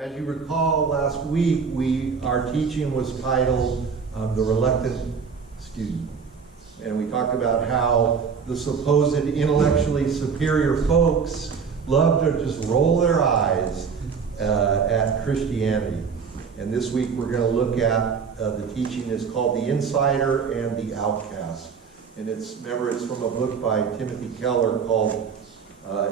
As you recall, last week our teaching was titled The Reluctant Student. And we talked about how the supposed intellectually superior folks love to just roll their eyes at Christianity. And this week we're going to look at the teaching is called The Insider and the Outcast. And it's from a book by Timothy Keller called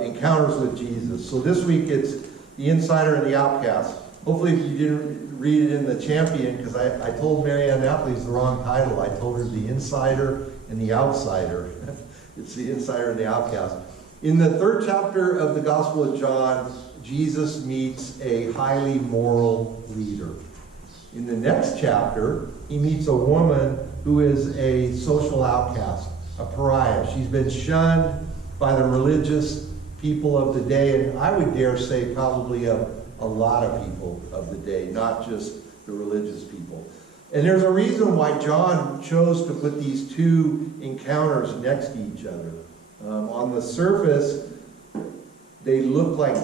Encounters with Jesus. So this week it's The Insider and the Outcast. Hopefully if you didn't read it in the Champion, because I told Marianne Napley's the wrong title. I told her The Insider and the Outsider. It's The Insider and the Outcast. In the 3rd chapter of the Gospel of John, Jesus meets a highly moral leader. In the next chapter, he meets a woman who is a social outcast, a pariah. She's been shunned by the religious people of the day, and I would dare say probably a lot of people of the day, not just the religious people. And there's a reason why John chose to put these two encounters next to each other. On the surface, they look like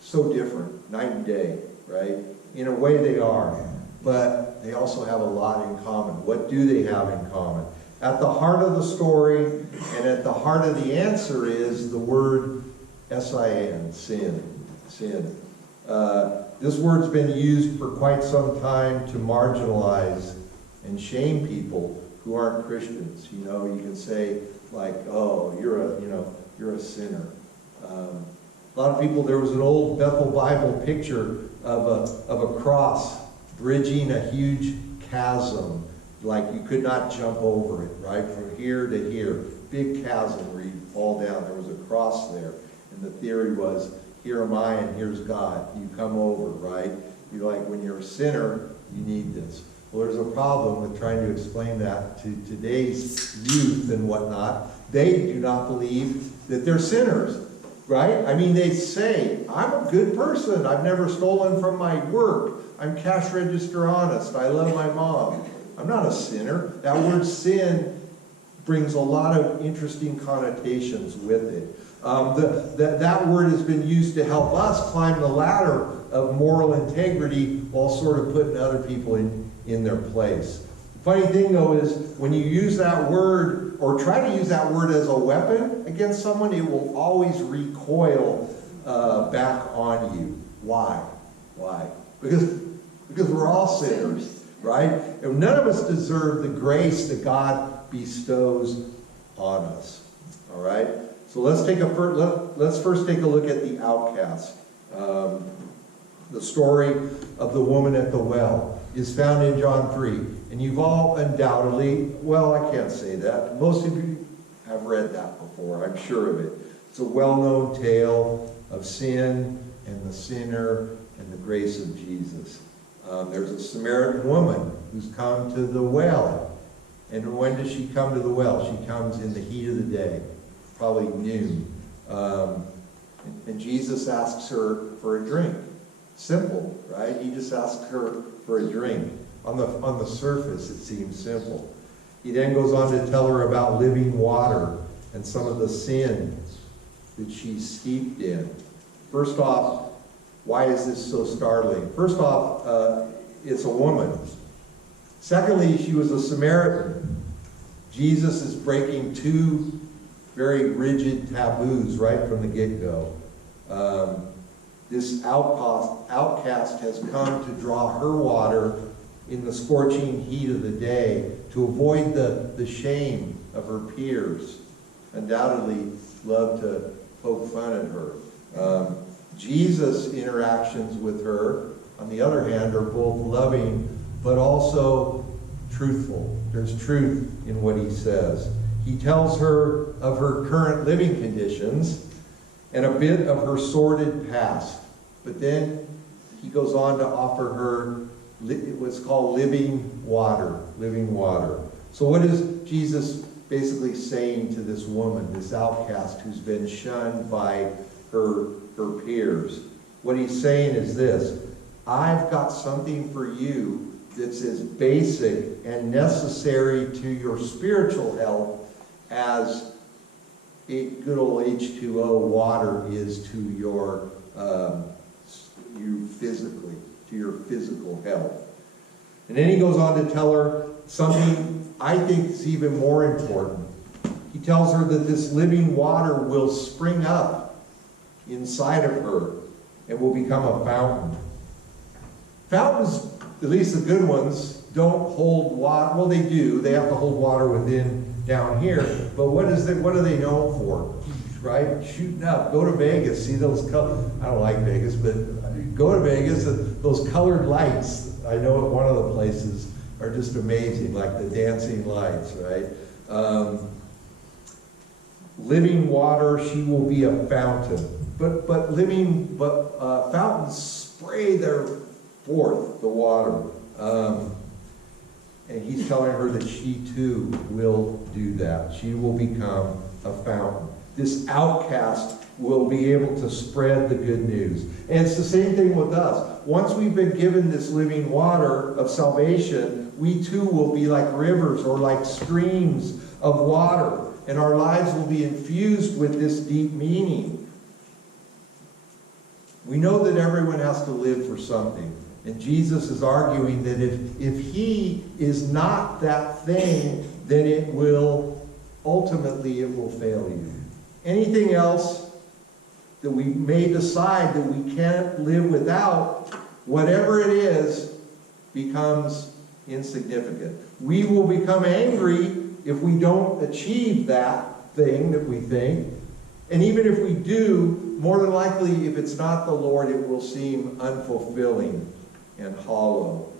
so different, night and day, right? In a way they are, but they also have a lot in common. What do they have in common? At the heart of the story and at the heart of the answer is the word S-I-N, sin. This word's been used for quite some time to marginalize and shame people who aren't Christians. You know, you can say like, oh, you're a sinner. A lot of people, there was an old Bethel Bible picture of a cross bridging a huge chasm, like you could not jump over it, right? From here to here, big chasm where you fall down. There was a cross there. And the theory was, here am I and here's God. You come over, right? You're like, when you're a sinner, you need this. Well, there's a problem with trying to explain that to today's youth and whatnot. They do not believe that they're sinners, right? I mean, they say, I'm a good person. I've never stolen from my work. I'm cash register honest. I love my mom. I'm not a sinner. That word sin brings a lot of interesting connotations with it. That word has been used to help us climb the ladder of moral integrity while sort of putting other people in their place. The funny thing, though, is when you use that word or try to use that word as a weapon against someone, it will always recoil back on you. Why? Because we're all sinners, right? And none of us deserve the grace that God bestows on us. All right? So let's first take a look at the outcast. The story of the woman at the well is found in John 3. And you've all undoubtedly, well, I can't say that. Most of you have read that before, I'm sure of it. It's a well-known tale of sin and the sinner and the grace of Jesus. There's a Samaritan woman who's come to the well. And when does she come to the well? She comes in the heat of the day, probably noon. And Jesus asks her for a drink. Simple, right? He just asks her for a drink. On the surface, it seems simple. He then goes on to tell her about living water and some of the sin that she's steeped in. First off, why is this so startling? First off, it's a woman. Secondly, she was a Samaritan. Jesus is breaking two very rigid taboos right from the get-go. This outcast has come to draw her water in the scorching heat of the day to avoid the shame of her peers. Undoubtedly love to poke fun at her. Jesus' interactions with her, on the other hand, are both loving but also truthful. There's truth in what he says. He tells her of her current living conditions and a bit of her sordid past. But then he goes on to offer her what's called living water. So what is Jesus basically saying to this woman, this outcast who's been shunned by her peers? What he's saying is this: I've got something for you that's as basic and necessary to your spiritual health as good old H2O water is to your physically, to your physical health. And then he goes on to tell her something I think is even more important. He tells her that this living water will spring up inside of her and will become a fountain. Fountains, at least the good ones, don't hold water. Well, they do. They have to hold water within down here. But what are they known for? Right? Shooting up. Go to Vegas. See those colors. I don't like Vegas, but go to Vegas. Those colored lights, I know at one of the places, are just amazing, like the dancing lights, right? Living water, she will be a fountain. But fountains spray forth the water. And he's telling her that she too will do that. She will become a fountain. This outcast will be able to spread the good news. And it's the same thing with us. Once we've been given this living water of salvation, we too will be like rivers or like streams of water. And our lives will be infused with this deep meaning. We know that everyone has to live for something. And Jesus is arguing that if he is not that thing, then it will fail you. Anything else that we may decide that we can't live without, whatever it is, becomes insignificant. We will become angry if we don't achieve that thing that we think. And even if we do, more than likely, if it's not the Lord, it will seem unfulfilling and hollow.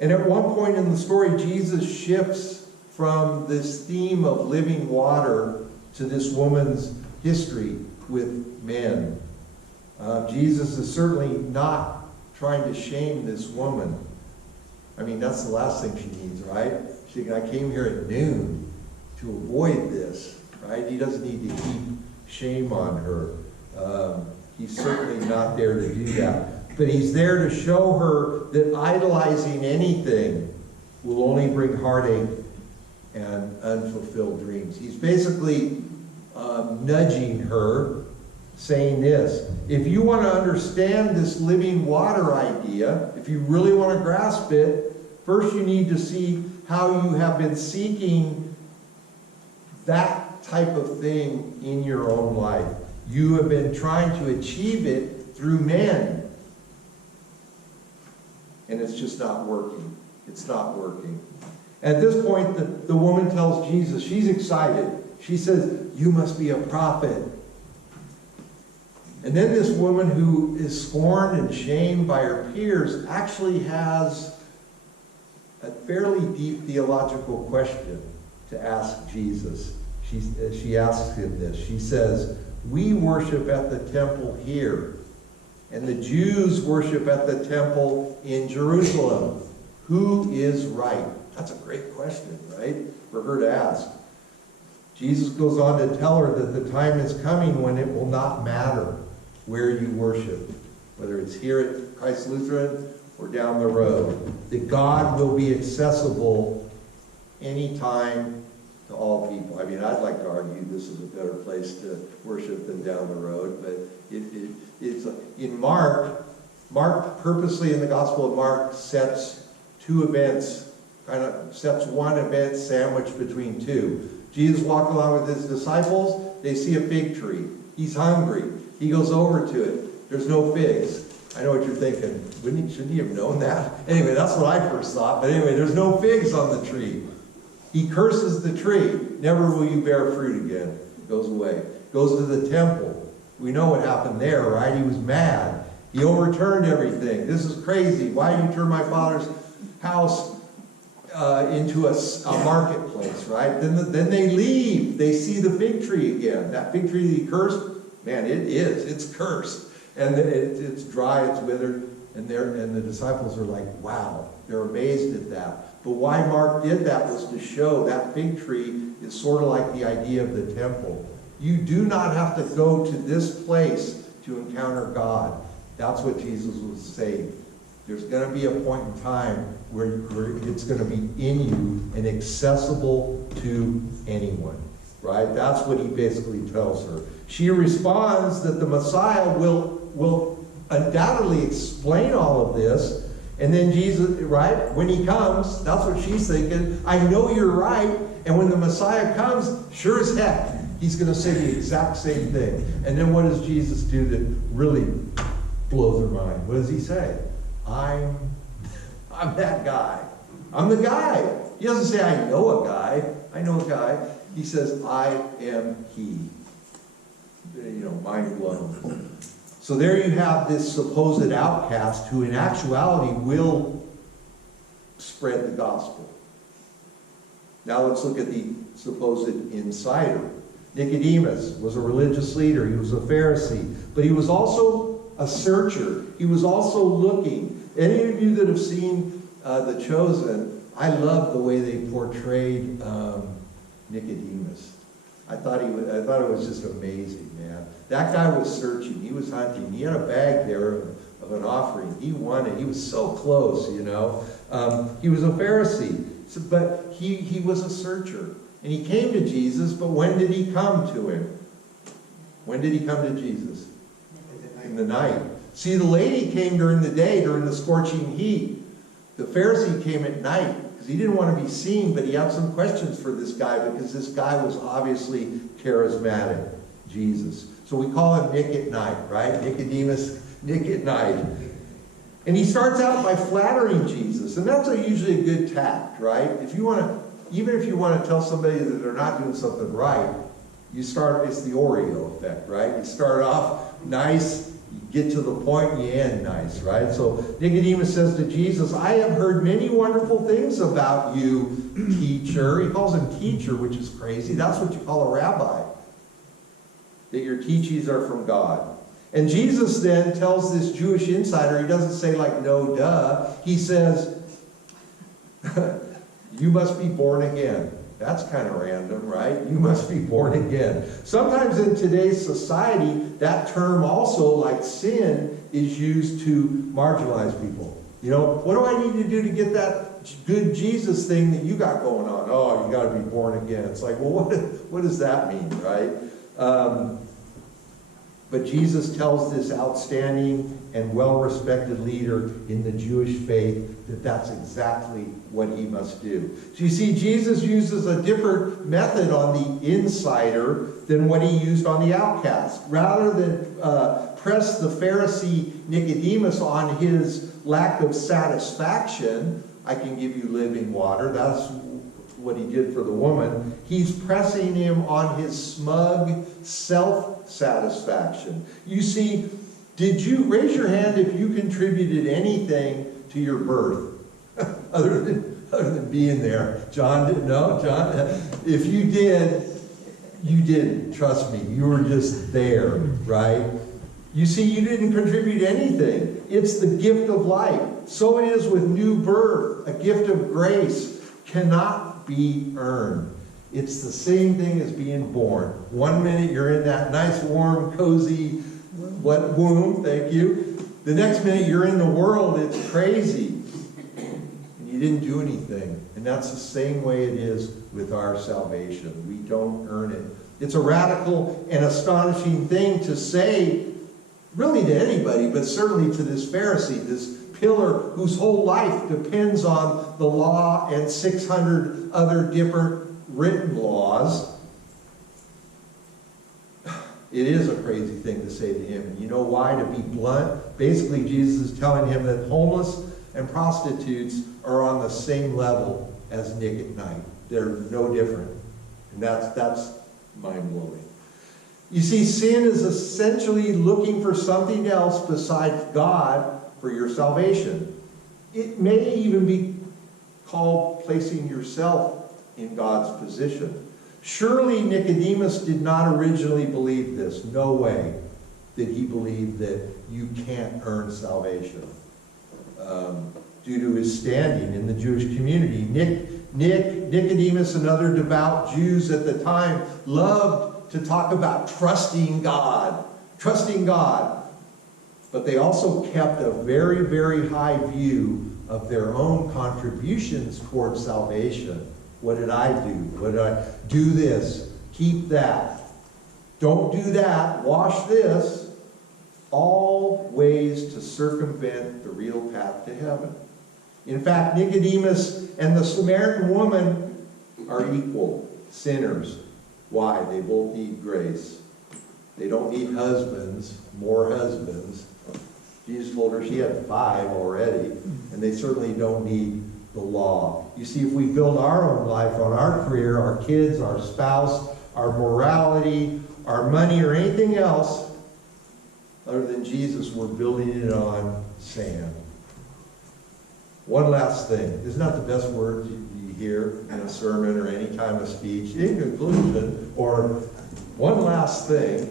And at one point in the story, Jesus shifts from this theme of living water to this woman's history with men. Jesus is certainly not trying to shame this woman. I mean, that's the last thing she needs, right? I came here at noon to avoid this, right? He doesn't need to heap shame on her. He's certainly not there to do that. But he's there to show her that idolizing anything will only bring heartache and unfulfilled dreams. He's basically nudging her, saying this: if you want to understand this living water idea, if you really want to grasp it, first you need to see how you have been seeking that type of thing in your own life. You have been trying to achieve it through men. And it's just not working. It's not working. At this point, the woman tells Jesus, she's excited. She says, "You must be a prophet." And then this woman who is scorned and shamed by her peers actually has a fairly deep theological question to ask Jesus. She asks him this. She says, "We worship at the temple here, and the Jews worship at the temple in Jerusalem. Who is right?" That's a great question, right, for her to ask. Jesus goes on to tell her that the time is coming when it will not matter where you worship, whether it's here at Christ Lutheran or down the road, that God will be accessible anytime to all people. I mean, I'd like to argue this is a better place to worship than down the road, but it's in Mark purposely in the Gospel of Mark sets two events, kind of sets one event sandwiched between two. Jesus walked along with his disciples. They see a fig tree. He's hungry. He goes over to it. There's no figs. I know what you're thinking. Shouldn't he have known that? Anyway, that's what I first thought. But anyway, there's no figs on the tree. He curses the tree. "Never will you bear fruit again." Goes away. Goes to the temple. We know what happened there, right? He was mad. He overturned everything. "This is crazy. Why did you turn my Father's house into a marketplace," right? Then they leave. They see the fig tree again. That fig tree that he cursed, man, it's cursed. And it's dry, it's withered, and the disciples are like, wow, they're amazed at that. But why Mark did that was to show that fig tree is sort of like the idea of the temple. You do not have to go to this place to encounter God. That's what Jesus was saying. There's going to be a point in time where it's going to be in you and accessible to anyone, right? That's what he basically tells her. She responds that the Messiah will undoubtedly explain all of this. And then Jesus, right, when he comes, that's what she's thinking. I know you're right. And when the Messiah comes, sure as heck, he's going to say the exact same thing. And then what does Jesus do that really blows her mind? What does he say? I'm that guy. I'm the guy. He doesn't say, I know a guy. I know a guy. He says, I am he. Mind blown. So there you have this supposed outcast who in actuality will spread the gospel. Now let's look at the supposed insider. Nicodemus was a religious leader. He was a Pharisee. But he was also a searcher. He was also looking. Any of you that have seen The Chosen, I love the way they portrayed Nicodemus. I thought it was just amazing, man. That guy was searching. He was hunting. He had a bag there of an offering. He wanted. He was so close, He was a Pharisee, but he was a searcher. And he came to Jesus, but when did he come to him? When did he come to Jesus? In the night. See, the lady came during the day, during the scorching heat. The Pharisee came at night because he didn't want to be seen, but he had some questions for this guy because this guy was obviously charismatic, Jesus. So we call him Nick at night, right? Nicodemus, Nick at night. And he starts out by flattering Jesus, and that's usually a good tact, right? Even if you want to tell somebody that they're not doing something right, it's the Oreo effect, right? You start off nice, you get to the point, and you end nice, right? So Nicodemus says to Jesus, I have heard many wonderful things about you, teacher. He calls him teacher, which is crazy. That's what you call a rabbi, that your teachings are from God. And Jesus then tells this Jewish insider, he doesn't say like, no, duh. He says, you must be born again. That's kind of random, right? You must be born again. Sometimes in today's society, that term also, like sin, is used to marginalize people. What do I need to do to get that good Jesus thing that you got going on? Oh, you got to be born again. It's like, well, what does that mean, right? But Jesus tells this outstanding and well-respected leader in the Jewish faith that that's exactly what he must do. So you see, Jesus uses a different method on the insider than what he used on the outcast. Rather than press the Pharisee Nicodemus on his lack of satisfaction, I can give you living water. That's what he did for the woman. He's pressing him on his smug self-satisfaction. You see, did you raise your hand if you contributed anything to your birth other than being there? John didn't know. John, if you did, you didn't. Trust me, you were just there, right? You see, you didn't contribute anything. It's the gift of life. So it is with new birth. A gift of grace cannot be earned. It's the same thing as being born. 1 minute you're in that nice, warm, cozy, wet womb, thank you. The next minute you're in the world, it's crazy. And you didn't do anything. And that's the same way it is with our salvation. We don't earn it. It's a radical and astonishing thing to say, really to anybody, but certainly to this Pharisee, this pillar whose whole life depends on the law and 600 other different written laws. It is a crazy thing to say to him. And you know why? To be blunt, basically Jesus is telling him that homeless and prostitutes are on the same level as Nick at night. They're no different. And that's mind-blowing. You see, sin is essentially looking for something else besides God for your salvation. It may even be called placing yourself in God's position. Surely Nicodemus did not originally believe this. No way did he believe that you can't earn salvation. Due to his standing in the Jewish community, Nicodemus and other devout Jews at the time loved to talk about trusting God. Trusting God. But they also kept a very, very high view of their own contributions towards salvation. What did I do? What did I do? This, keep that. Don't do that. Wash this. all ways to circumvent the real path to heaven. In fact, Nicodemus and the Samaritan woman are equal sinners. Why? They both need grace. They don't need husbands, more husbands. Jesus told her she had 5 already, and they certainly don't need the law. You see, if we build our own life on our career, our kids, our spouse, our morality, our money, or anything else other than Jesus, we're building it on sand. One last thing. Isn't that the best word you hear in a sermon or any time of speech? In conclusion, or one last thing.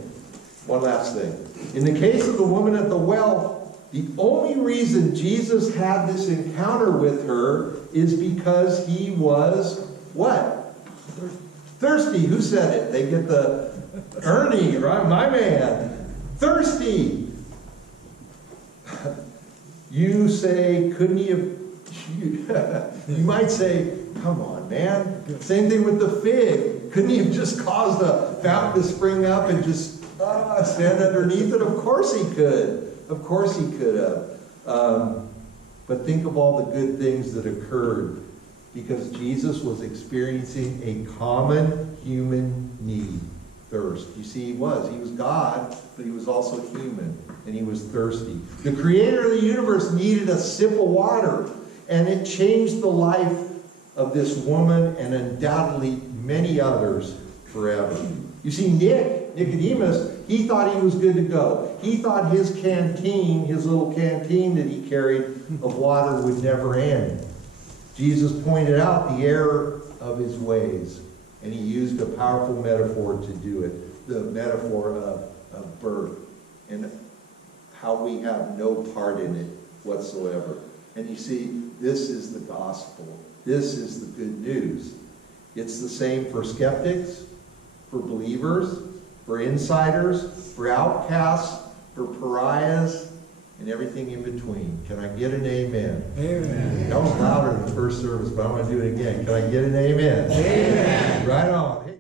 One last thing. In the case of the woman at the well, the only reason Jesus had this encounter with her is because he was what? Thirsty. Who said it? They get the Ernie, right? My man. Thirsty. You say, couldn't he have... You might say, come on, man. Same thing with the fig. Couldn't he have just caused a fountain to spring up and just stand underneath it? Of course he could. Of course he could have. But think of all the good things that occurred because Jesus was experiencing a common human need, thirst. You see, he was God, but he was also human, and he was thirsty. The creator of the universe needed a sip of water, and it changed the life of this woman and undoubtedly many others forever. You see, Nicodemus, he thought he was good to go. He thought his canteen, his little canteen that he carried of water would never end. Jesus pointed out the error of his ways, and he used a powerful metaphor to do it, the metaphor of birth, and how we have no part in it whatsoever. And you see, this is the gospel. This is the good news. It's the same for skeptics, for believers, for insiders, for outcasts, for pariahs, and everything in between. Can I get an amen? Amen. That was louder than the first service, but I'm going to do it again. Can I get an amen? Amen. Right on.